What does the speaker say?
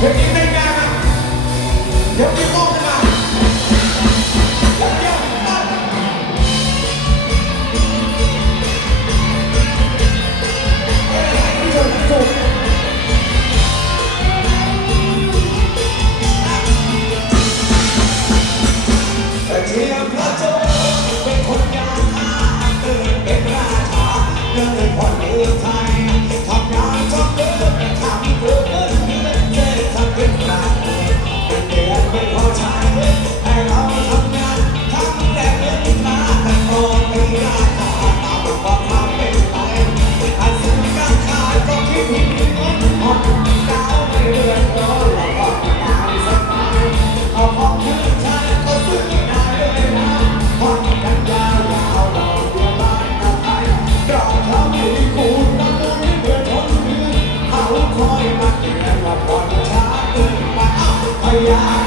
เดี๋ยวกินได้แก่เดี๋ยวกินลูก Yeah.